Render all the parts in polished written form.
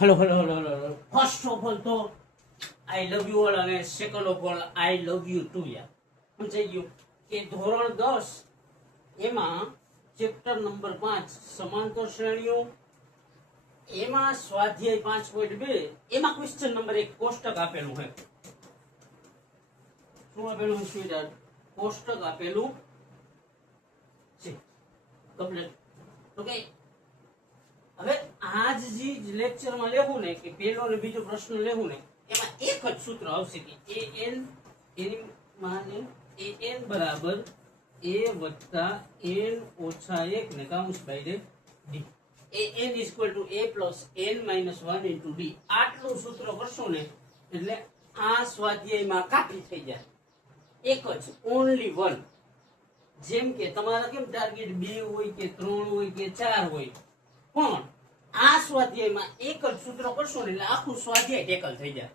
Hello hello hello hello first of all તો I love you all અને second of all I love you too યાર સમજાઈ ગયું કે ધોરણ 10 એમાં ચેપ્ટર નંબર 5 સમાંતર શ્રેણીઓ એમાં સ્વાધ્યાય 5.2 એમાં ક્વેશ્ચન નંબર 1 કોષ્ટક આપેલું છે શું આપેલું છે સ્વીટર કોષ્ટક આપેલું છે કમ્પ્લીટ ઓકે હવે આજ જે લેક્ચરમાં લેવું ને કે પહેલો અને બીજો પ્રશ્ન લેવું ને એમાં એક જ સૂત્ર આવશે કે an એની માને an બરાબર a વત્તા n ઓછા 1 ને કાઉન્સ by d an equal to a plus n minus 1 into d આટલું સૂત્ર કરશો ને એટલે આ સ્વાધ્યાયમાં કાપી થઈ જાય એક જ ઓનલી વન જેમ કે તમારા કેમ ટાર્ગેટ 2 હોય કે 3 હોય કે 4 હોય પણ આ સ્વાધ્યાયમાં એક જ સૂત્ર કરશો ને એટલે આખું સ્વાધ્યાય ટેકલ થઈ જાય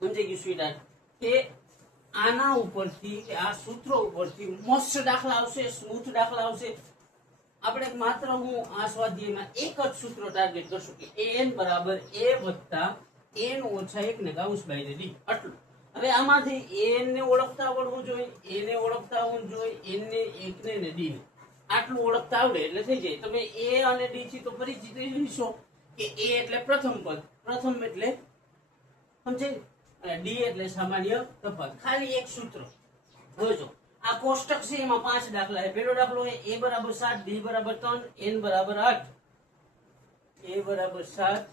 સમજાઈ ગયું સ્વીટાર કે આના ઉપરથી કે આ સૂત્ર ઉપરથી મસ્ત દાખલા આવશે સ્મૂથ દાખલા આવશે આપણે માત્ર હું આ સ્વાધ્યાયમાં એક જ સૂત્ર ટાર્ગેટ કરશું કે an બરાબર a વત્તા n ઓછા 1 ને કાઉન્સ બાય d આટલું હવે આમાંથી an ને ઓળખતા આવડવું જોઈએ a ને ઓળખતા આવડવું જોઈએ n ને 1 ને d ને આટલું ઓળખતા આવડે એટલે થઈ જાય તમે a અને d થી તો પરિચિત છો કે a એટલે પ્રથમ પદ પ્રથમ એટલે સમજાય અને d એટલે સામાન્ય તફાવત ખાલી એક સૂત્ર જોજો આ કોષ્ટક છે એમાં 5 દાખલા છે પહેલો દાખલો છે a બરાબર 7 d બરાબર 3 n બરાબર 8 a બરાબર 7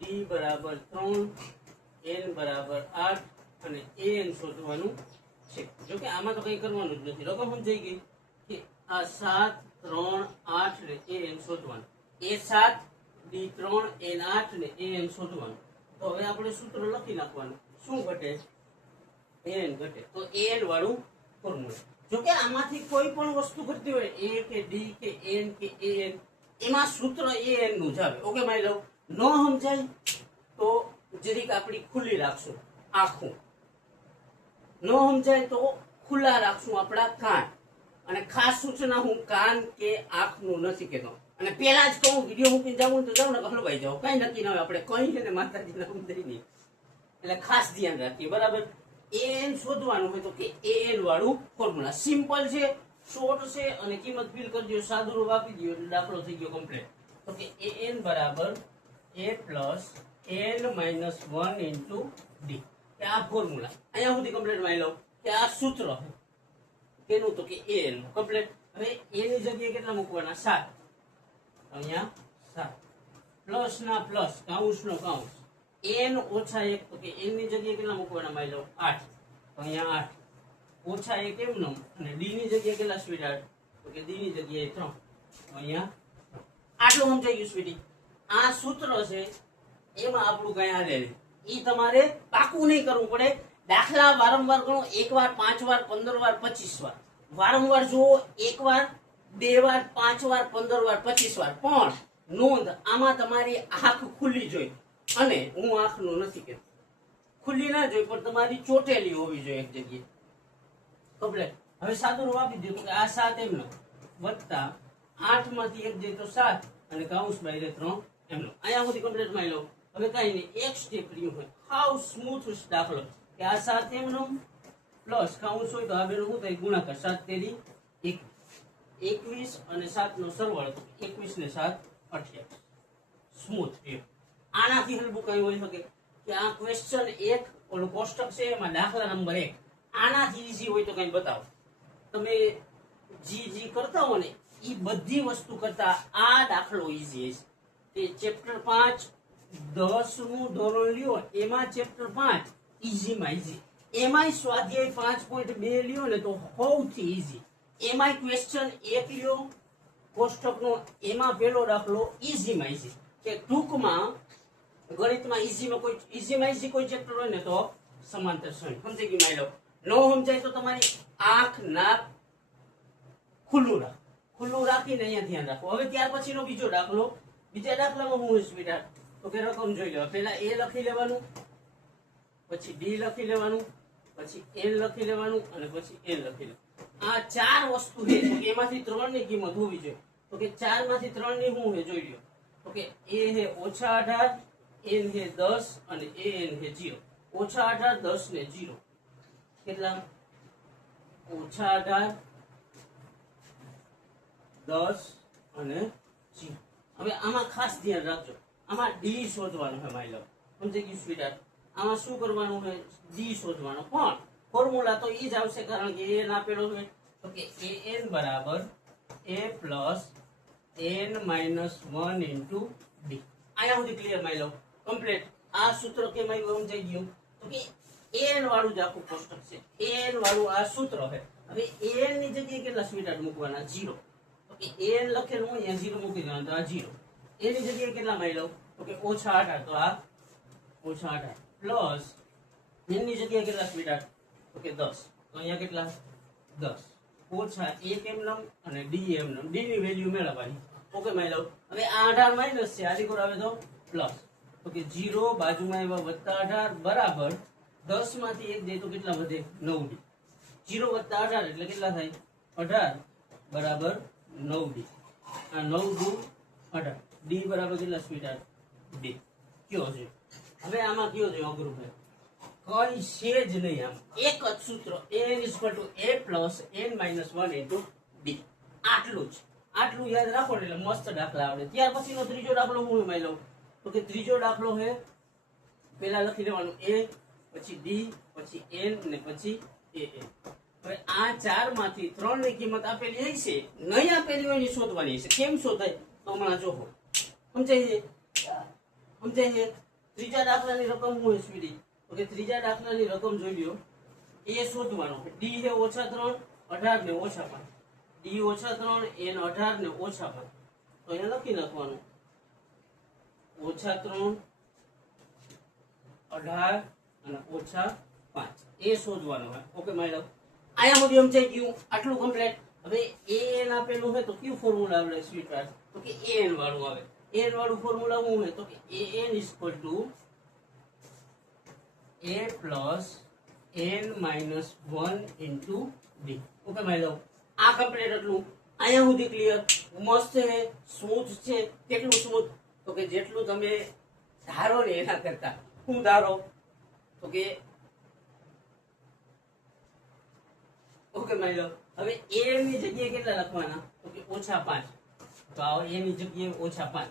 d બરાબર 3 n બરાબર 8 અને an શોધવાનું છે જો કે આમાં તો કંઈ કરવાનું જ નથી રકમ સમજાઈ ગઈ કે આ 7 3 8 ને an શોધવાનું a7 d3 n8 ને an શોધવાનું તો હવે આપણે સૂત્ર લખી નાખવાનું શું ઘટે an ઘટે તો an વાળું ફોર્મ્યુલા જો કે આમાંથી કોઈ પણ વસ્તુ ઘટતી હોય a કે d કે n કે an એમાં સૂત્ર an નું જ આવે ઓકે મારી લો ન સમજાય તો જરીક આપણી ખુલ્લી રાખશું આંખો ન સમજાય તો ખુલ્લા રાખશું આપણા કાન અને ખાસ સૂચના હું કાન કે આંખનું નથી કહેતો અને પેલા જ કહું વિડીયો મૂકીને જાઉં તો જાઉં ને હલવાઈ જાવ કઈ નક્કી ના હોય આપણે કઈ ને માતાજી નામ દઈ નહીં એટલે ખાસ ધ્યાન રાખીએ બરાબર an શોધવાનું હોય તો કે an વાળું ફોર્મ્યુલા સિમ્પલ છે શોર્ટ છે અને કિંમત ફિલ કરી દો સાદું રૂપ આપી દો એટલે દાખલો થઈ ગયો કમ્પ્લીટ તો કે an બરાબર a plus n minus 1 into d કે આ ફોર્મ્યુલા અહીંયા સુધી કમ્પ્લીટ માં લો કે આ સૂત્ર કેનું તો કે an કમ્પ્લીટ હવે a ની જગ્યાએ કેટલા મૂકવાના 7 અહીંયા 7 પ્લસ ના પ્લસ કાઉન્સ નો કાઉન્સ n ઓછા 1 તો કે n ની જગ્યાએ કેટલા મૂકવાના માઈ લો 8 તો અહીંયા 8 ઓછા 1 કેમ નો અને d ની જગ્યાએ કેટલા સ્વીટાર તો કે d ની જગ્યાએ 3 તો અહીંયા આટલું સમજાઈ ગયું સ્વીટી આ સૂત્ર છે એમાં આપણું કઈ હાલે ઈ તમારે પાકું નહીં કરવું પડે દાખલા વારંવાર ગણો એક વાર 5 વાર 15 વાર 25 વાર વારંવાર જુઓ એક વાર 2 વાર 5 વાર 15 વાર 25 વાર પણ નોંધ આમાં તમારી આંખ ખુલ્લી જોઈ અને હું આંખનું નથી કહેતો ખુલ્લી ના જોઈ પણ તમારી ચોટેલી હોવી જોઈએ એક જગ્યાએ કમ્પ્લીટ હવે સાદું રૂપ આપી દો કે આ 7 એમનો વત્તા 8 માંથી 1 જાય તો 7 અને કાઉન્સ બાય 3 એમનો અહીંયા સુધી કમ્પ્લીટ માં લો હવે કઈ નહીં એક સ્ટેપ રહ્યું હોય હાઉ સ્મૂથ દાખલો કે આ 7 એમનો પ્લસ કાઉન્સ હોય તો આ બેનો શું થાય ગુણાકાર 7 તેરી 21 અને 7 નો સરવાળો 21 ને 7 28 સ્મૂથ આનાથી હલવું કઈ હોઈ શકે કે આ ક્વેશ્ચન 1 ઓલો કોષ્ટક છે એમાં દાખલા નંબર 1 આનાથી ઈઝી હોય તો કઈ બતાવો તમે જી કરતા હો ને એ બધી વસ્તુ કરતા આ દાખલો ઈઝી છે તે ચેપ્ટર 5 10નું ધોરણ લ્યો એમાં ચેપ્ટર 5 ઈઝી માં ઈઝી એમાંય સ્વાધ્યાય 5.2 લ્યો ને તો સૌથી ઈઝી એમાંય ક્વેશ્ચન 1 લ્યો કોષ્ટકનો એમાં પહેલો દાખલો ઈઝી માં ઈઝી કે ટૂંકમાં ગણિતમાં ઈઝી કોઈ ચેપ્ટર હોય ને તો સમાંતર શ્રેણી સમજી ગયું માઈ લો નો સમજાય તો તમારી આંખ નાક ખુલ્લું રાખીને અહીંયા ધ્યાન રાખો હવે ત્યાર પછીનો બીજો દાખલો બીજા દાખલામાં હું સ્વીટાર તો કે રકમ જોઈ લો પહેલા a લખી લેવાનું પછી d લખી લેવાનું પછી n લખી લેવાનું અને પછી n લખી લેવાનું આ ચાર વસ્તુ છે તો એમાંથી 3 ની કિંમત હોવી જોઈએ તો કે 4 માંથી 3 ની હું હે જોઈ લ્યો તો કે a હે -18 n હે 10 અને an હે 0 ઓછા 18 10 ને 0 કેટલા ઓછા 18 10 અને 0 હવે આમાં ખાસ ધ્યાન રાખજો આમાં ડી શોધવાનું છે માય લવ સમજી ગયું સ્વીટહાર્ટ આમાં શું કરવાનું છે ડી શોધવાનું પણ ફોર્મ્યુલા તો ઈ જ આવશે કારણ કે an આપેલો છે તો કે an બરાબર a plus n minus 1 into d આયા સુધી ક્લિયર માય લવ કમ્પ્લીટ આ સૂત્ર કેમ આવ્યું સમજાઈ ગયું તો કે an વાળું જ આખું કોષ્ટક છે an વાળું આ સૂત્ર છે હવે an ની જગ્યાએ કેટલા સ્વીટહાર્ટ મૂકવાના 0 તો કે an લખેલું હોય અહીંયા 0 મૂકી દેવાનું તો આ 0 એની જગ્યાએ કેટલા માઈ લઉં તો કે ઓછા 18 તો આ ઓછા 18 પ્લસ એની જગ્યાએ કેટલા સ્વીટહાર્ટ તો કે 10 તો અહીંયા કેટલા 10 ઓછા 1 એમનમ અને d એમનમ d ની વેલ્યુ મેળવવાની ઓકે માઈ લઉં હવે આ 18 માઈનસ છે આની કોર આવે તો પ્લસ તો કે 0 બાજુમાં આવ્યા વત્તા 18 બરાબર 10 માંથી 1 દે તો કેટલા વધે 9d 0 વત્તા 18 એટલે કેટલા થાય 18 બરાબર 9d આ 9 દુ 18 d બરાબર કેટલા સ્વીટહાર્ટ d કયો છે હવે આમાં કયો છે અઘરું છે કઈ છે જ નહીં આમ એક જ સૂત્ર n a plus n minus 1 into d આટલું જ આટલું યાદ રાખો એટલે મસ્ત દાખલા આવડે ત્યાર પછીનો ત્રીજો દાખલો હું માઈ લઉં તો કે ત્રીજો દાખલો છે પહેલા લખી લેવાનું a પછી d પછી n ને પછી an હવે આ ચાર માંથી 3 ની કિંમત આપેલી હશે નહીં આપેલી હોય એની શોધવાની છે કેમ શોધાય તો હમણાં જોવો સમજાય છે ત્રીજા દાખલાની રકમ હું સ્પીડી તો કે ત્રીજા દાખલાની રકમ જોઈ લ્યો એ શોધવાનો d છે ઓછા 3 18 ને ઓછા 5 d ઓછા 3 n 18 ને ઓછા 5 તો અહીંયા લખી નાખવાનું ઓછા 3 18 અને ઓછા 5 એ શોધવાનો હોય ઓકે માય લવ આયા સુધી સમજાઈ ગયું આટલું કમ્પ્લીટ હવે an આપેલું છે તો કયું ફોર્મ્યુલા આવડે સ્વીટહાર્ટ તો કે an વાળું આવે an વાળું ફોર્મ્યુલા શું છે તો કે an a plus n minus 1 into d okay my લવ આ કમ્પ્લીટ એટલું આયા સુધી ક્લિયર મસ્ત છે સ્મૂથ છે કેટલું સ્મૂથ તો કે જેટલું તમે ધારો ને એના કરતા શું ધારો તો કે ઓકે માય લવ હવે a ની જગ્યાએ કેટલા લખવાના તો કે ઓછા 5 તો આ a ની જગ્યાએ ઓછા 5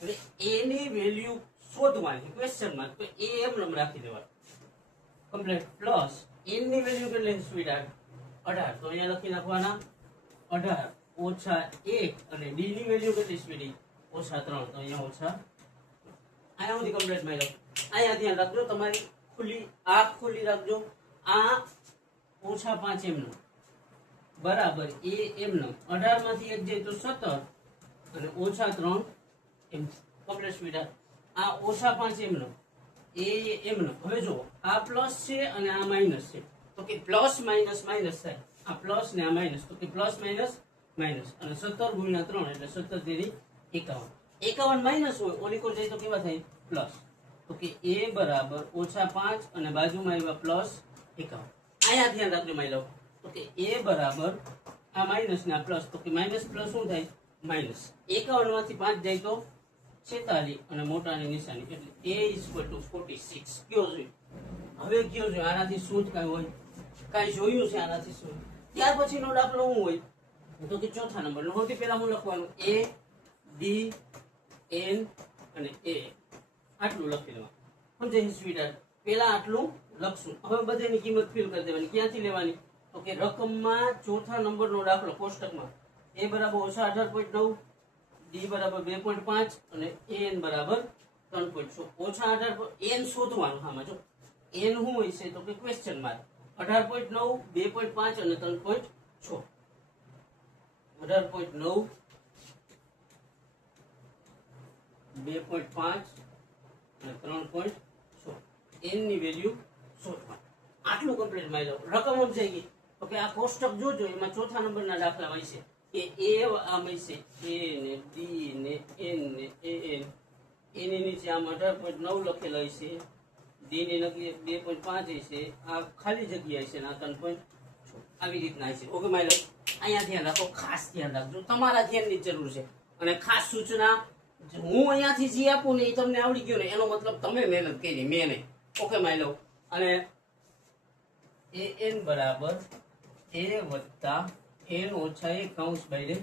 હવે a ની વેલ્યુ શોધવાની ક્વેશ્ચન માં તો a એમ રાખી દેવાનું કમ્પ્લીટ પ્લસ n ની વેલ્યુ કેટલી છે સ્વીટહાર્ટ 18 તો અહીંયા લખી નાખવાના 18 ઓછા 1 અને d ની વેલ્યુ કેટલી સ્વીટી ઓછા 3 તો અહીંયા ઓછા આયા સુધી કમ્પ્લીટ માય લવ આયા ધ્યાન રાખજો તમારી ખુલ્લી આંખ ખુલ્લી રાખજો આ ઓછા 5 એમનો બરાબર a એમનો 18 માંથી 1 જાય તો 17 અને ઓછા 3 એમ કમ્પ્લીટ સ્વીટહાર્ટ આ ઓછા 5 એમનો એ એમનો હવે જો આ પ્લસ છે અને આ માઈનસ છે તો કે પ્લસ માઈનસ માઈનસ થાય આ પ્લસ ને આ માઈનસ તો કે પ્લસ માઈનસ માઈનસ અને 17 ગુણ્યા 3 એટલે 17 તેરી 51 51 માઈનસ હોય ઓલી કોર જાય તો કેવા થાય પ્લસ તો કે a બરાબર ઓછા 5 અને બાજુમાં આવ્યા પ્લસ 51 આયા ધ્યાન રાખજો માય લવ તો કે a બરાબર આ માઈનસ ને આ પ્લસ તો કે માઈનસ પ્લસ શું થાય માઈનસ 51 માંથી 5 જાય તો 46 અને મોટાની નિશાની એટલે a = 46 કયો છે હવે કયો છે આનાથી શું કાઈ હોય કાઈ જોયું છે આનાથી શું ત્યાર પછીનો દાખલો શું હોય તો કે ચોથા નંબરનો સૌથી પહેલા હું લખવાનું a d n અને a આટલું લખી દેવાનું સમજાય સ્વીટહાર્ટ પહેલા આટલું લખશું હવે બધાની કિંમત ફિલ કરી દેવાની ક્યાંથી લેવાની તો કે રકમમાં ચોથા નંબરનો દાખલો કોષ્ટકમાં a બરાબર ઓછા 18.9 d બરાબર 2.5 અને an બરાબર 3.6 ઓછા 18 n શોધવાનું આમાં જો n શું હોય છે તો કે ક્વેશ્ચન માર્ક 18.9 2.5 અને 3.6 18.9 2.5 અને 3.6 n ની વેલ્યુ શોધવાની આટલું કમ્પ્લીટ માઈ લો રકમ સમજાઈ ગઈ તો કે આ કોષ્ટક જોજો એમાં ચોથા નંબરના દાખલા હોય છે કે a આમ છે a ને d ને n ને an એની નીચે આમ 18.9 લખેલો છે d ની નકલી 2.5 છે આ ખાલી જગ્યા છે આ 3.6 આવી રીતના છે ઓકે માય લો અહીંયા ધ્યાન રાખો ખાસ ધ્યાન રાખજો તમારા ધ્યાનની જરૂર છે અને ખાસ સૂચના હું અહીંયાથી જી આપું ને એ તમને આવડી ગયું ને એનો મતલબ તમે મહેનત કરી, મેં નહીં. ઓકે માની લો. અને an બરાબર a વત્તા n ઓછા 1 કૌંસ બાય d.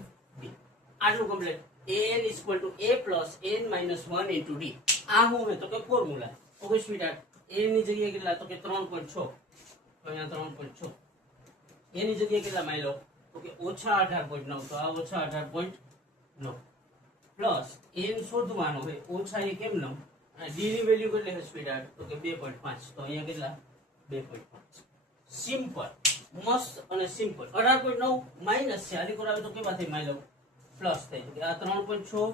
આટલું complete. an equal to a plus n minus 1 into d. આ શું છે તો કે ફોર્મ્યુલા. ઓકે સ્વીટહાર્ટ, a ની જગ્યાએ કેટલા તો કે 3.6. તો અહીંયા 3.6. એની જગ્યાએ કેટલા માની લો તો કે ઓછા 18.9. તો આ ઓછા 18.9 પ્લસ n શોધવાનો હોય ઓછા 1 કેમ નમ અને d ની વેલ્યુ કેટલી છે સ્વીટહાર્ટ તો કે 2.5. તો અહીંયા કેટલા 2.5. સિમ્પલ, મસ્ત અને સિમ્પલ. 18.9 માઇનસ છે, આની કોર આવે તો કેવા થઈ માની લો પ્લસ થઈ. તો કે આ 3.6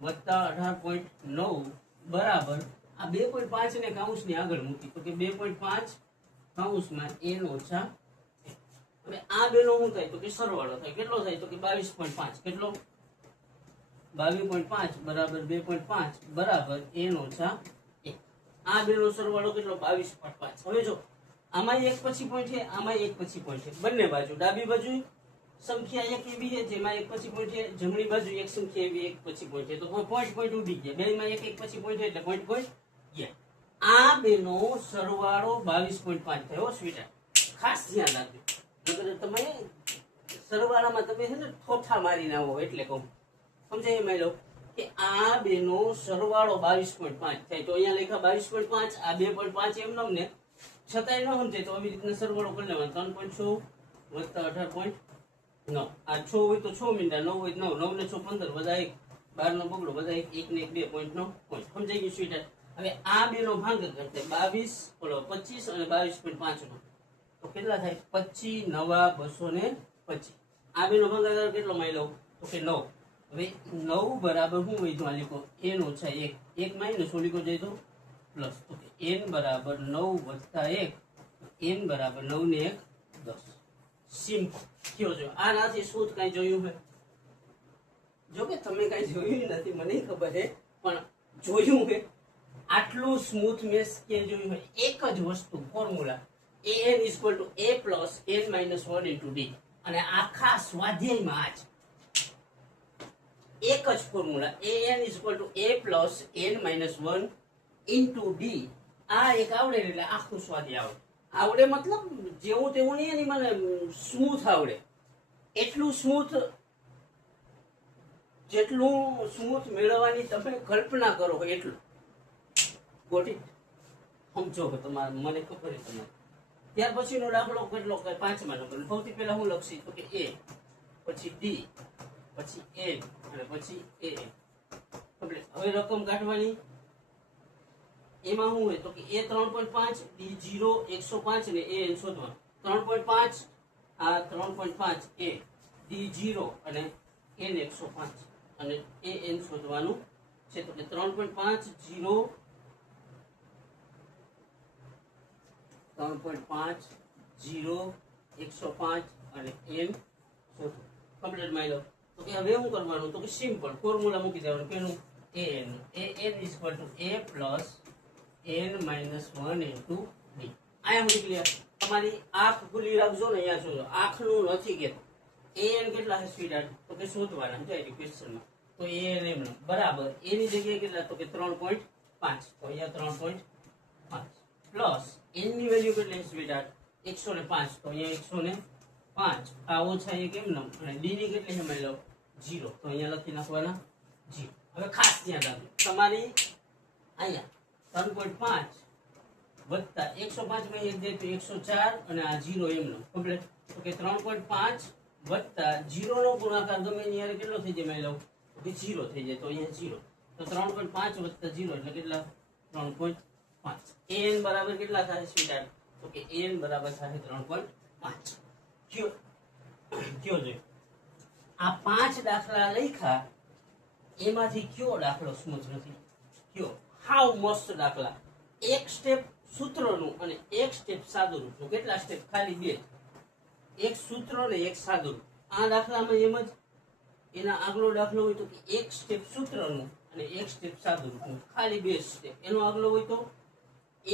વત્તા 18.9 બરાબર આ 2.5 ને કૌંસની આગળ મૂકી તો કે 2.5 કૌંસમાં n ઓછા. હવે આ બેનો શું થાય તો કે સરવાળો થાય. કેટલો થાય તો કે 22.5. કેટલો 22.5 બરાબર 2.5 બરાબર n ઓછા 1. આ બેનો સરવાળો કેટલો 22.5. હવે જો આમાં એક પછી પોઈન્ટ છે, આમાં એક પછી પોઈન્ટ છે. બંને બાજુ ડાબી બાજુ સંખ્યા એક એવી છે જેમાં એક પછી પોઈન્ટ છે, જમણી બાજુ એક સંખ્યા એવી એક પછી પોઈન્ટ છે. તો કોઈ પોઈન્ટ ઉડી ગયા. બેમાં એક એક પછી પોઈન્ટ છે એટલે પોઈન્ટ ગયા. આ બેનો સરવાળો 22.5 થયો સ્વીટહાર્ટ. ખાસ ધ્યાન રાખજો. તમે સરવાળામાં તમે છે ને ઠોઠા મારીને આવો એટલે કહું. સમજાય? માની લો કે આ બેનો સરવાળો 22.5 થાય. તો અહીંયા લખ્યા 22.5, આ 2.5 એમ નમ ને છતાંય ન સમજાય તો આવી રીતના સરવાળો કરી લેવાનો. 3.6 વત્તા 18.9. આ 6 હોય તો 6 મીંડા, 9 હોય 9, 9 ને 6 15, બધા 1, 12 નો બગડો, બધા 1 ને 1 2.9 પોઈન્ટ. સમજાઈ ગયું સ્વીટહાર્ટ? હવે આ બેનો ભાગ કરતે 25 અને 22.5 નો તો કેટલા થાય 25 નવા 225. આ બેનો ભાગાકાર કેટલો માની લો તો કે 9. હવે 9 બરાબર શું વધ્યું આ લીખો n ઓછા 1. 1 માઇનસ ઓલીકો જાય તો પ્લસ. તો કે n બરાબર 9 વત્તા 1. n બરાબર 9 ને 1 10. સિમ્પલ. કયો જો આનાથી શું કઈ જોયું હોય? જો કે તમે કઈ જોયું નથી મને ખબર છે, પણ જોયું છે આટલું સ્મૂથ મેથ્સ કે જોયું હોય એક જ વસ્તુ formula an equal to a plus n minus 1 into d. અને આખા સ્વાધ્યાયમાં આજ એક જ formula an equal to a plus n minus 1 into d. આ એક આવડે એટલે આખું સ્વાધ્યાય આવડે. આવડે મતલબ જેવું તેવું નહીં, એની મને સ્મૂથ આવડે. એટલું સ્મૂથ જેટલું સ્મૂથ મેળવવાની તમે કલ્પના કરો એટલું. Got it? સમજો કે તમારે મને ખબર છે તમારે. ત્યાર પછીનો દાખલો કેટલો 5મા નંબર. સૌથી પહેલા હું લખશી તો કે a, પછી d, પછી n અને પછી an. હવે રકમ કાઢવાની. એમાં શું હોય તો કે a 3.5, d 0 105 ને an શોધવાનું. 3.5 આ 3.5 a, d 0 અને n 105 અને an શોધવાનું છે. તો કે 3.5 0 3.5 0 105 અને n શોધો. કમ્પ્લીટ માની લો. તો કે હવે શું કરવાનું તો કે સિમ્પલ ફોર્મ્યુલા મૂકી દેવાનું. પેલું an equal to a plus n minus 1 into d. અહીંયા હું ક્લિયર. તમારી આંખ ખુલ્લી રાખજો ને. અહીંયા જોજો આંખનું નથી કહેતો. an કેટલા છે સ્વીટહાર્ટ તો કે શોધવાના જાય ક્વેશ્ચનમાં. તો an એમ બરાબર એની જગ્યાએ કેટલા તો કે 3.5. તો અહીંયા 3.5 પ્લસ n ની વેલ્યુ કેટલી છે સ્વીટહાર્ટ 105. તો અહીંયા 105. આ ઓછા 1 એમ નમ અને d ની કેટલી છે માની લો 0. તો અહીંયા લખી નાખવાના 0. હવે ખાસ ધ્યાન રાખજો તમારી અહીંયા 3.5 વત્તા 105 માં 1 દે તો 104 અને આ 0 એમ નો કમ્પ્લીટ. તો કે 3.5 વત્તા 0 નો ગુણાકાર ગમે એની હારે કેટલો થઈ જાય માની લો તો કે 0 થઈ જાય. તો અહીંયા 0. તો 3.5 વત્તા 0 એટલે કેટલા 3.5. an બરાબર કેટલા થાય સ્વીટહાર્ટ તો કે an બરાબર થાય 3.5. કયો જોઈએ આ 5 દાખલા લખ્યા એમાંથી કયો દાખલો સ્મૂથ નથી? કયો હાવ મસ્ત દાખલા. એક સ્ટેપ સૂત્રનું અને એક સ્ટેપ સાદુરૂપનું. કેટલા સ્ટેપ? ખાલી 2. એક સૂત્ર ને એક સાદુરૂપ. આ દાખલામાં એમ જ. એના આગલો દાખલો હોય તો કે એક સ્ટેપ સૂત્રનું અને એક સ્ટેપ સાદુરૂપનું. ખાલી 2 સ્ટેપ. એનો આગલો હોય તો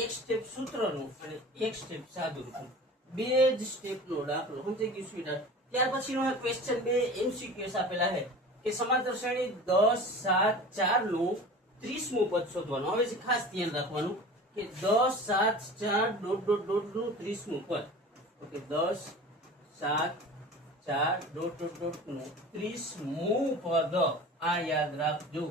એક સ્ટેપ સૂત્રનું અને એક સ્ટેપ સાદુરૂપનું. 2 જ સ્ટેપનો દાખલો. સમજાઈ ગયું સ્વીટહાર્ટ? ત્યાર પછીનો ક્વેશ્ચન 2 MCQs આપેલા છે. કે સમાંતર શ્રેણી 10 7 4 નું 30મું પદ શોધવાનું. હવે જે ખાસ ધ્યાન રાખવાનું કે 10 7 4 ડોટ ડોટ ડોટ નું 30મું પદ. ઓકે 10 7 4 ડોટ ડોટ ડોટ નું 30મું પદ. આ યાદ રાખજો.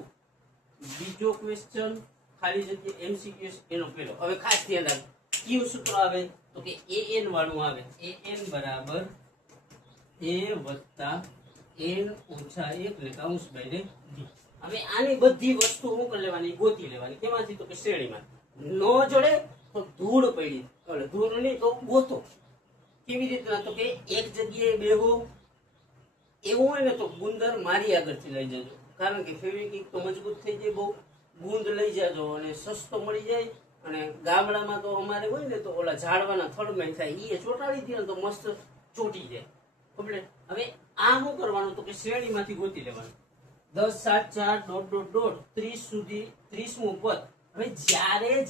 બીજો ક્વેશ્ચન ખાલી જગ્યા MCQ એનો પેલો. હવે ખાસ ધ્યાન રાખજો કયું સૂત્ર આવે તો કે an વાળું આવે. an બરાબર a વત્તા n ઓછા 1 ને કૌંસ બાય d. હવે આની બધી વસ્તુ શું કરી લેવાની? ગોતી લેવાની. કેમાંથી? તો કે શ્રેણીમાં. નો જોડે તો ધૂળ પડી, એટલે ધૂળ નહીં તો ગોતો. કેવી રીતના? તો કે એક જગ્યાએ બેહો એવું હોય ને તો ગુંદર મારી આગળથી લઈ જજો, કારણ કે ફેવિકિક તો મજબૂત થઈ જાય બહુ. ગુંદ લઈ જાજો અને સસ્તો મળી જાય. અને ગામડામાં તો અમારે હોય ને તો ઓલા ઝાડવાના થડમાં થાય, એ ચોંટાડી દે તો મસ્ત ચોટી જાય. કમ્પ્લીટ. હવે આ શું કરવાનું? તો કે શ્રેણીમાંથી ગોતી લેવાનું. 10 7 4 ડોટ ડોટ ડોટ 30 સુધી 30મું પદ. હવે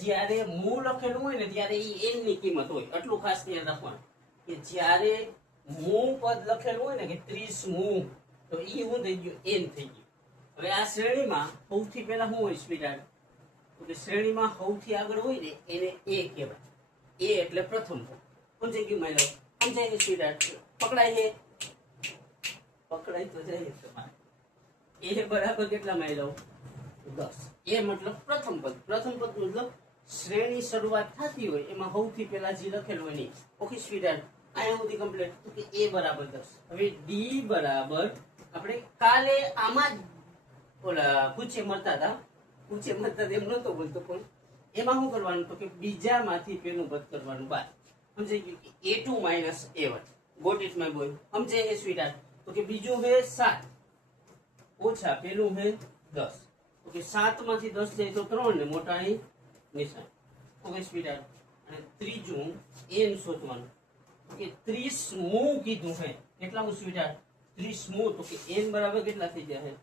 જ્યારે મું લખેલું હોય ને ત્યારે એ n ની કિંમત હોય. આટલું ખાસ ધ્યાન રાખવાનું કે જ્યારે મું પદ લખેલું હોય ને કે 30મું, તો એ શું થઈ ગયું? n થઈ ગયું. હવે આ શ્રેણીમાં સૌથી પહેલા શું હોય સ્વીટહાર્ટ? તો કે શ્રેણીમાં સૌથી આગળ હોય ને એને a કહેવાય. a એટલે પ્રથમ પદ. સમજાઈ ગયું માય લવ? સમજાય ગયું સ્વીટહાર્ટ? પકડાય છે? પકડાય તો જાય તમારે. એ બરાબર કેટલા માય લવ? 10. એ મતલબ પ્રથમ પદ. પ્રથમ પદ મતલબ શ્રેણી શરૂઆત થતી હોય એમાં સૌથી પહેલા જે લખેલું હોય નહીં. ઓકે સ્વીટહાર્ટ, અહીંયા સુધી કમ્પ્લીટ. તો કે a બરાબર 10. હવે d બરાબર આપણે કાલે આમાં જ ઓલા પૂછે મળતા હતા. પૂછે મળતા એમ નહોતો બોલતો, પણ એમાં શું કરવાનું? તો કે બીજામાંથી પેલું પદ કરવાનું બાદ. સમજાઈ ગયું? a2 minus a1. Got it my boy. સમજાય છે સ્વીટહાર્ટ? તો કે બીજું છે 7 ઓછા પેલું છે 10. ઓકે 7 માંથી 10 જાય તો 3 ને મોટાની નિશાન. ઓકે સ્વીટહાર્ટ. અને ત્રીજું n શોધવાનું. ઓકે 30મું કીધું છે. કેટલામું સ્વીટહાર્ટ? 30મું. તો કે n બરાબર કેટલા થઈ જાય?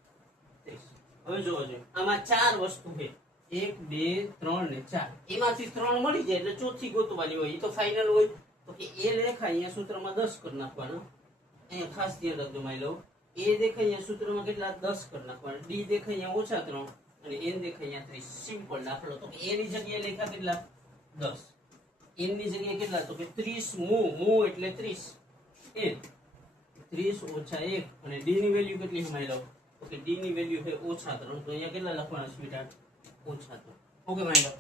30. હવે જોવો જોઈએ આમાં 4 વસ્તુ છે. 1 2 3 ને 4. એમાંથી 3 મળી જાય એટલે ચોથી ગોતવાની હોય. એ તો ફાઇનલ હોય. તો કે a લેખા અહીંયા સૂત્રમાં 10 કરી નાખવાના. અહીંયા ખાસ ધ્યાન રાખજો માય લવ. a દેખાય અહીંયા સૂત્રમાં કેટલા? 10 કરી નાખવાના. d દેખાય અહીંયા ઓછા 3 અને n દેખાય અહીંયા 30. સિમ્પલ દાખલો. તો કે a ની જગ્યાએ લેખા કેટલા? 10. n ની જગ્યાએ કેટલા? તો કે 30મું. મું એટલે 30. n 30 ઓછા 1 અને d ની વેલ્યુ કેટલી છે માય લવ? તો કે d ની વેલ્યુ છે ઓછા 3. તો અહીંયા કેટલા લખવાના સ્વીટહાર્ટ? ઓછા 3. Okay my love?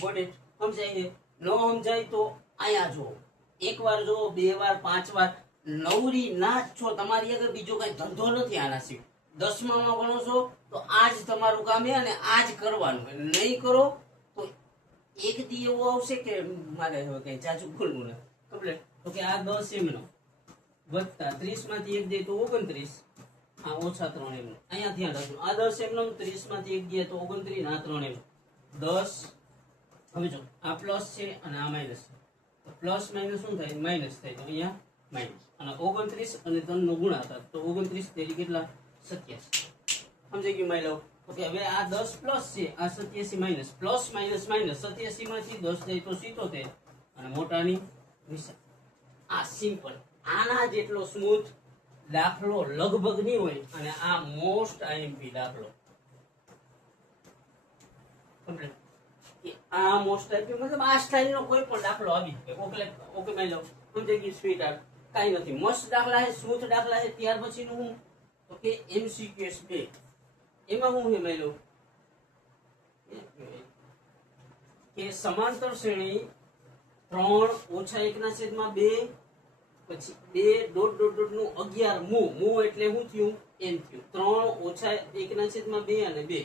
Got it? સમજાય છે? નો સમજાય તો અહીંયા જુઓ. એક વાર જુઓ, 2 વાર, 5 વાર. નવરી ના છો, તમારી આગળ બીજો કઈ ધંધો નથી આના સિવાય. 10મામાં ભણો છો તો આજ તમારું કામ છે અને આજ કરવાનું. નહીં કરો તો એક દી એવો આવશે કે મારે હવે કઈ ચાચુ બોલવું નથી. કમ્પ્લીટ. તો કે આ 10 એમનો વત્તા 30 માંથી 1 દે તો 29. આ ઓછા 3 એમનો. અહીંયા ધ્યાન રાખજો. આ 10 એમનો 30 માંથી 1 દે તો 29. આ 3 એમનો 10. હવે જો આ પ્લસ છે અને આ માઇનસ છે. તો પ્લસ માઇનસ શું થાય? માઇનસ થાય. તો અહીંયા માઇનસ અને 29 અને 3 નો ગુણાકાર. તો 29 તેરી કેટલા? 87. સમજાઈ ગયું માય લવ? ઓકે હવે આ 10 પ્લસ છે, આ 87 માઇનસ. Plus minus minus. 87 માંથી 10 જાય તો 77 અને મોટાની નિશાન. આ સિમ્પલ. આના જેટલો સ્મૂથ દાખલો લગભગ નહીં હોય. અને આ મોસ્ટ આઈએમપી દાખલો. કમ્પ્લીટ. આ મોસ્ટ આઈએમપી મતલબ આ સ્ટાઇલનો કોઈ પણ દાખલો આવી શકે. ઓકે માય લવ? સમજાઈ ગયું સ્વીટહાર્ટ? કાઈ નથી. મસ્ત દાખલા છે, સ્મૂથ દાખલા છે. ત્યાર પછીનું હું તો કે MCQs 2. એમાં હું છે મેલો કે સમાંતર શ્રેણી 3 ઓછા 1/2 પછી 2 ડોટ ડોટ ડોટ નું 11મું. મું એટલે શું થયું? n થયું. 3 ઓછા 1/2 અને 2.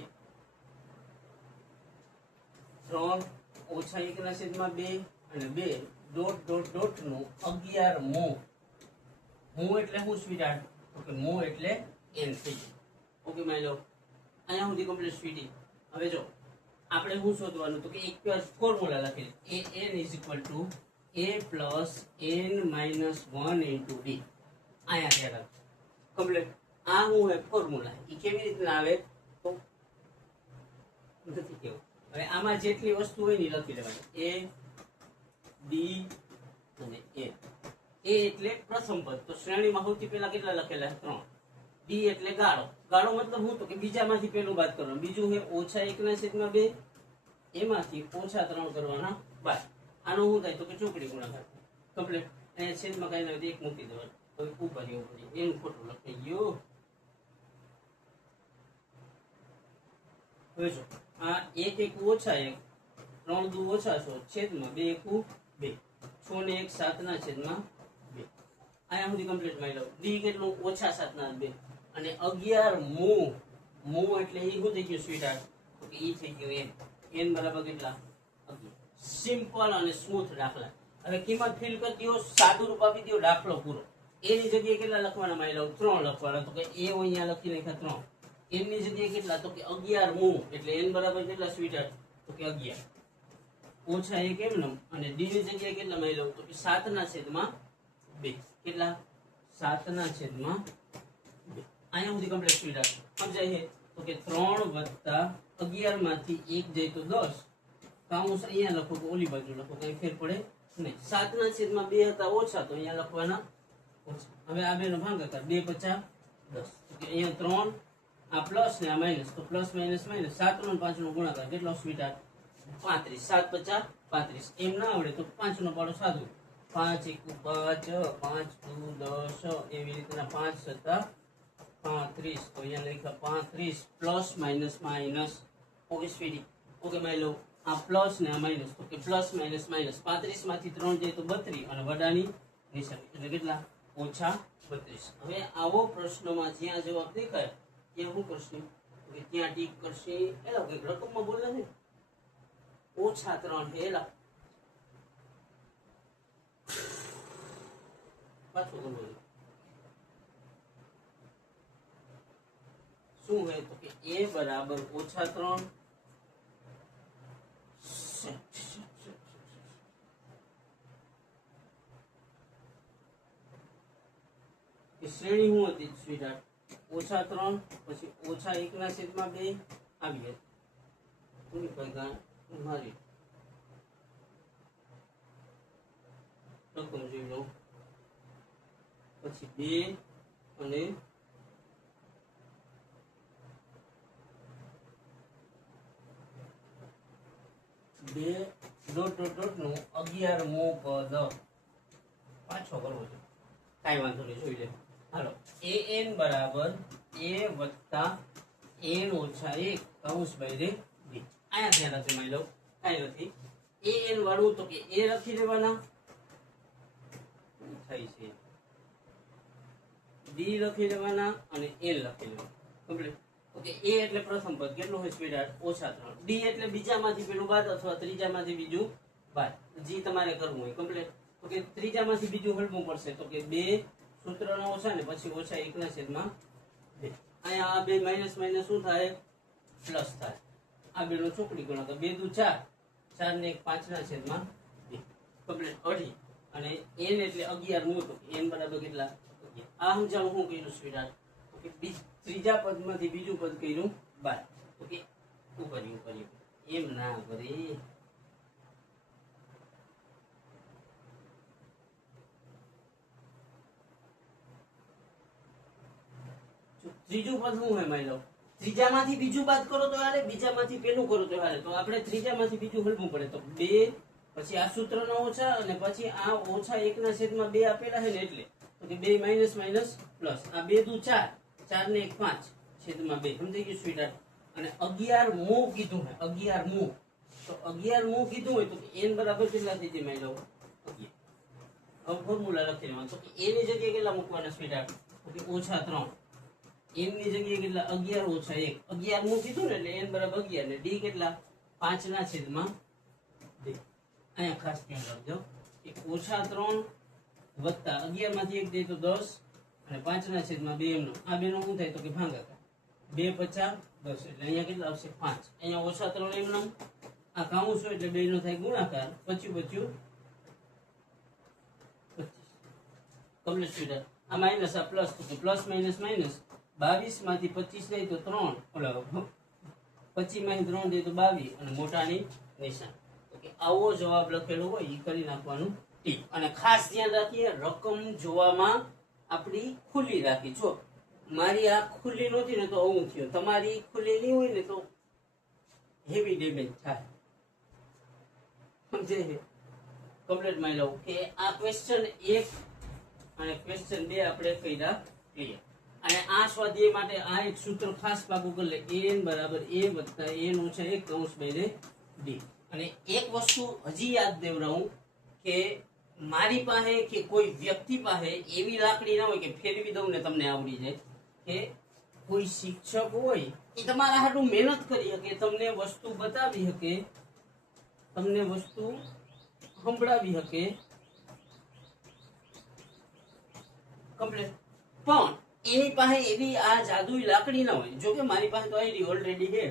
3 ઓછા 1/2 અને 2 ડોટ ડોટ ડોટ નું 11મું. મું એટલે શું સ્વીટહાર્ટ? ઓકે મું એટલે n થઈ ગયું. ઓકે માય લવ? અહીંયા સુધી કમ્પ્લીટ સ્વીટી. હવે જો આપણે શું શોધવાનું? તો કે એક ફોર્મ્યુલા લખેલી an is equal to a plus n minus 1 into d. અહીંયા ત્યાં કમ્પ્લીટ. આ હું એક ફોર્મ્યુલા. એ કેવી રીતના આવે તો નથી કેવું. હવે આમાં જેટલી વસ્તુ હોય ને લખી લેવાની. a d અને n. a એટલે પ્રથમ પદ. તો શ્રેણીમાં સૌથી પહેલા કેટલા લખેલા? 3. ડી એટલે ગાળો. ગાળો મતલબ શું? તો કે બીજામાંથી પેલું બાદ કરવાનું. બીજું છે -1/2, એમાંથી -3 કરવાના બાદ. આનો શું થાય? તો કે ચોકડી ગુણાકાર કમ્પ્લીટ. અહીંયા છેદમાં કઈ નથી, એક મૂકી દેવાનું. હવે ઉપર એનું ખોટું લખાઈ ગયું. હવે જો આ 1 1 ઓછા 1, 3 2 ઓછા 6 છેદમાં 2 1 2, 6 ને 1 7 ના છેદમાં 2. અહીંયા સુધી કમ્પ્લીટ માં લઉં. ડી કેટલું? -7 ના 2. અને 11 મુ એટલે એ શું થઈ ગયું સ્વીટહાર્ટ? તો કે ઈ થઈ ગયું n બરાબર કેટલા? 11. સિમ્પલ અને સ્મૂથ દાખલા. હવે કિંમત ફિલ કરી દો, સાદું રૂપ આપી દો, દાખલો પૂરો. એની જગ્યાએ કેટલા લખવાના માં લઉં? 3 લખવાના. તો કે એ અહીંયા લખી નાખ્યા 3. n ની જગ્યાએ કેટલા? તો કે 11 મુ એટલે n બરાબર કેટલા સ્વીટહાર્ટ? તો કે 11. ઓછા 1 એમ નમ. અને d ની જગ્યાએ કેટલા માં લઉં? તો કે 7 ના છેદમાં 2. કેટલા? 7 ના છેદમાં 2. અહીંયા સુધી કમ્પ્લીટ સ્વીટહાર્ટ સમજાય છે? તો કે 3 વત્તા 11 માંથી 1 જાય તો 10. કાઉન્સ અહીંયા લખો કે ઓલી બાજુ લખો, કઈ ફેર પડે નહીં. 7 ના છેદમાં 2 હતા ઓછા, તો અહીંયા લખવાના ઓછા. હવે આ બેનો ભાગાકાર 2 5 10. તો કે અહીંયા 3 આ પ્લસ ને આ માઇનસ, તો પ્લસ માઇનસ માઇનસ. 7 નો 5 નો ગુણાકાર કેટલો સ્વીટહાર્ટ? 35. 7 5 35. એમ ના આવડે તો 5 નો પાડો સાદું. 5 1 5 5 2 10 એવી રીતના 5 7 35. તો અહીંયા લખ્યા 35 plus minus minus. Okay sweetie, okay my લો. આ પ્લસ ને આ માઇનસ, તો કે પ્લસ માઇનસ માઇનસ. 35 માંથી 3 જાય તો 32 અને વડાની નિશાની એટલે કેટલા? -32. હવે આવો પ્રશ્નમાં જ્યાં જવાબ દેખાય ત્યાં શું કરશે? કે ત્યાં ટીક કરશે. એલા કઈક રકમમાં બોલે ને -3 એલા પાછું બોલો શું હે? તો કે a બરાબર -3. શ્રેણી શું હતી સ્વીટહાર્ટ? -3 પછી -1 ના છેદમાં 2 આવી હતી. મારી રકમ જોઈ લો. પછી 2 અને નું 11 મો પદ પાછો કરવો છે. કાંઈ વાંધો નહીં, જોઈ લે. હાલો, an બરાબર a વત્તા n ઓછા 1 કૌંસ બાય b. અહીંયા ધ્યાન રાખજો માય લો, કાંઈ નથી. an વાળું તો કે a લખી દેવાના થાય છે, d લખી દેવાના અને n લખી દેવાના. કમ્પ્લીટ. ઓકે, a એટલે પ્રથમ પદ કેટલું હોય સ્વીટહાર્ટ? -3. d એટલે બીજામાંથી પેલું બાદ અથવા ત્રીજામાંથી બીજું બાદ, જે તમારે કરવું હોય. કમ્પ્લીટ. તો કે ત્રીજામાંથી બીજું હળવું પડશે. તો કે 2 સૂત્રના ઓછા ને પછી -1 ના છેદમાં 2. અહીંયા આ બે માઇનસ માઇનસ શું થાય? પ્લસ થાય. આ બેનો ચોકડી ગુણાકાર 2 દુ 4, 4 ને 1 5 ના છેદમાં 2. કમ્પ્લીટ. 2.5 અને n એટલે 11 મુ. તો n બરાબર કેટલા? 11. આ સમજાવું શું કર્યું સ્વીટહાર્ટ? તો કે ત્રીજા પદમાંથી બીજું પદ કર્યું 12. તો કે ઉપર એમ ના કરી. ત્રીજું પદ શું હોય માની લો? ત્રીજામાંથી બીજું બાદ કરો તો હાલે, બીજામાંથી પેલું કરો તો હાલે. તો આપણે ત્રીજામાંથી બીજું હલવું પડે. તો 2 પછી આ સૂત્રના ઓછા અને પછી આ -1 ના છેદમાં 2 આપેલા છે ને એટલે. તો કે 2 માઇનસ માઇનસ પ્લસ. આ 2 દુ 4, 4 ને 1 5 છેદમાં 2. સમજાઈ ગયું સ્વીટહાર્ટ? અને 11 મુ કીધું છે, 11 મુ. તો 11 મુ કીધું હોય તો n બરાબર કેટલા થઈ જાય માની લો? 11. હવે ફોર્મ્યુલા લખી લેવાનું. તો કે a ની જગ્યાએ કેટલા મૂકવાના સ્વીટહાર્ટ? તો કે -3. n ની જગ્યાએ કેટલા? 11 ઓછા 1. 11 મુ કીધું ને એટલે n બરાબર 11 ને d કેટલા? 5 ના છેદમાં 2. અહીંયા ખાસ ધ્યાન રાખજો કે -3 વત્તા 11 માંથી 1 દે તો 10 અને 5 ના છેદમાં 2 એમનો. આ બેનો શું થાય? તો કે ભાગાકાર 2 50 10 એટલે અહીંયા કેટલા આવશે? 5. અહીંયા -3 એમનો. આ કાઉન્સ હોય એટલે 2 નો થાય ગુણાકાર. બચ્યું 25. કમ્પ્લીટ સ્વીટહાર્ટ. આ માઇનસ આ પ્લસ, તો પ્લસ માઇનસ માઇનસ. 22 માંથી 25 જાય તો 3, ઓલા 25 માંથી 3 જાય તો 22 અને મોટાની નિશાન. ઓકે, આવો જવાબ લખેલો હોય એ કરી નાખવાનું ટીક. અને ખાસ ધ્યાન રાખીએ, રકમ જોવામાં આપણી ખુલ્લી રાખી. જો મારી આંખ ખુલ્લી નહોતી ને તો આવું થયું, તમારી ખુલ્લી નહીં હોય ને તો હેવી ડેમેજ થાય. સમજે કમ્પ્લીટ માં લઉં કે આ ક્વેશ્ચન 1 અને ક્વેશ્ચન 2 આપણે કર્યા ક્લિયર. અને આ સ્વાધ્યાય માટે આ એક સૂત્ર ખાસ પાકું કરી લે, n બરાબર a વત્તા n ઓછા 1 કૌંસ બાય d. અને એક વસ્તુ હજી યાદ દેવડાવું કે મારી પાસે કે કોઈ વ્યક્તિ પાસે એવી લાકડી ના હોય કે ફેરવી દઉં ને તમને આવડી જાય. કે કોઈ શિક્ષક હોય એ તમારા હાટું મહેનત કરી શકે, તમને વસ્તુ બતાવી શકે, તમને વસ્તુ સંભળાવી શકે કમ્પ્લીટ, પણ એની પાસે એવી આ જાદુઈ લાકડી ના હોય. જો કે મારી પાસે તો આઈડી ઓલરેડી છે,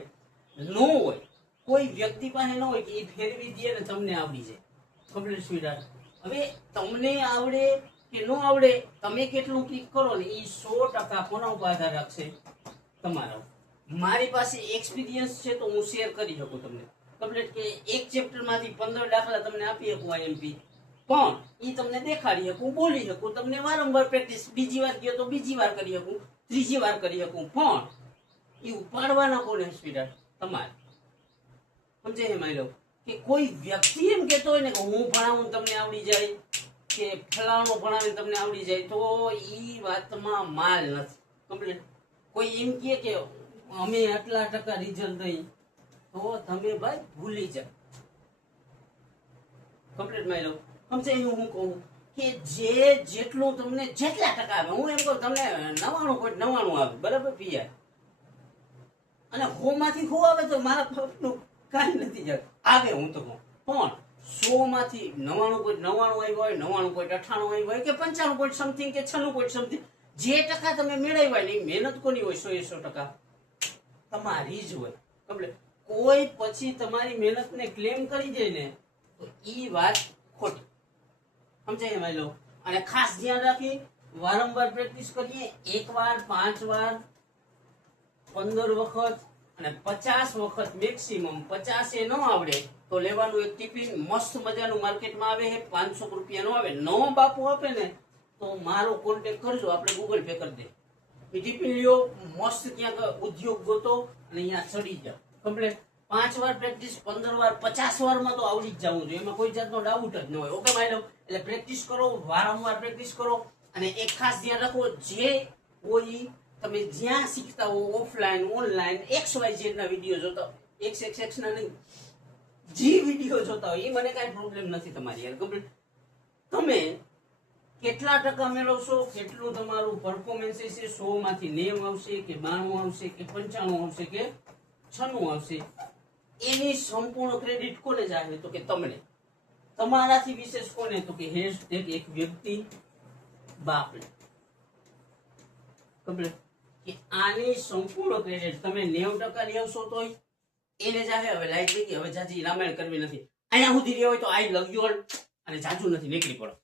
નો હોય, કોઈ વ્યક્તિ પાસે ન હોય કે એ ફેરવી દે ને તમને આવડી જાય કમ્પ્લીટ સ્વીટહાર્ટ. હવે તમને આવડે કે ન આવડે, તમે કેટલું ક્લિક કરો ને એ 100% કોના ઉપર આધાર રાખશે? તમારા. મારી પાસે એક્સપિરિયન્સ છે તો હું શેર કરી શકું તમને કમ્પ્લીટ કે એક ચેપ્ટર માંથી 15 દાખલા તમને આપી શકું આઈએમપી, પણ એ તમને દેખાડી શકું, બોલી શકું, તમને વારંવાર પ્રેક્ટિસ, બીજી વાર ગયો તો બીજી વાર કરી શકું, ત્રીજી વાર કરી શકું, પણ એ ઉપાડવાના કોને સ્વીટહાર્ટ? તમારે. સમજે છે મારી લો કે કોઈ વ્યક્તિ એમ કહેતો હોય ને કે હું ભણાવું તમને આવડી જાય કે ફલાણો ભણાવે તમને આવડી જાય, તો ઈ વાતમાં માલ નથી કમ્પ્લીટ. કોઈ એમ કહે કે અમે આટલા ટકા રિઝલ્ટ દઈ, તો તમે ભાઈ ભૂલી જાઓ કમ્પ્લીટ મારી લો. સમજે હું કહું કે જેટલું તમને જેટલા ટકા આવે, હું એમ કહું તમને 99.99 આવે બરાબર પીઆર, અને 100 માંથી 100 આવે તો મારા કાંઈ નથી જતું આવે, હું તો કહું. પણ 100 માંથી 99.99 આવ્યો હોય, 99.98 આવ્યો હોય કે 95 સમથિંગ કે 96 સમથિંગ, જે ટકા તમે મેળવ્યા ને મહેનત કોની હોય? 100% તમારી જ હોય કમ્પ્લીટ. કોઈ પછી તમારી મહેનતને ક્લેમ કરી જાય ને તો ઈ વાત ખોટી. સમજાય મારી લો. અને ખાસ ધ્યાન રાખી વારંવાર પ્રેક્ટિસ કરીએ, 1 વાર 5 વાર 15 વખત અને 50 વખત મેક્સિમમ. 50 એ ન આવડે તો લેવાનું એક ટિફિન મસ્ત મજાનું માર્કેટમાં આવે છે, 500 રૂપિયાનું આવે, નો બાપુ આપે ને તો મારો કોન્ટેક્ટ કરજો, આપણે ગૂગલ પે કરી દે. એ ટિફિન લ્યો, મસ્ત ક્યાંક ઉદ્યોગ ગોતો અને અહીંયા ચડી જાઓ કમ્પ્લીટ. 5 વાર પ્રેક્ટિસ, 15 વાર, 50 વારમાં તો આવડી જ જવું જોઈએ, એમાં કોઈ જાતનો ડાઉટ જ ન હોય. ઓકે મારી લો. એટલે પ્રેક્ટિસ કરો, વારંવાર પ્રેક્ટિસ કરો. અને એક ખાસ ધ્યાન રાખો, જે કોઈ તમે જ્યાં શીખતા હો, ઓફલાઈન ઓનલાઈન XYZ ના વિડીયો જોતા હો, XXX ના નહીં, જે વિડીયો જોતા હોય એ મને કાંઈ પ્રોબ્લેમ નથી તમારી યાર કમ્પ્લીટ. તમે કેટલા ટકા મેળવશો, કેટલું તમારું પરફોર્મન્સ છે, 100 માંથી 90 આવશે કે 92 આવશે કે 95 આવશે કે 96 આવશે, એની સંપૂર્ણ ક્રેડિટ કોને જાય? તો કે તમને. તમારાથી વિશેષ કોને? તો કે એક વ્યક્તિ બાપને કમ્પ્લીટ. કે આની સંપૂર્ણ ક્રેડિટ તમે 90% લઈ આવશો તો એને જાહે. હવે લાઈટ લઈ ગઈ, હવે જાજી રામાયણ કરવી નથી, અહીંયા સુધી રહ્યા હોય તો આઈ લવ યુ ઓલ, અને જાજુ નથી, નીકળી પડો.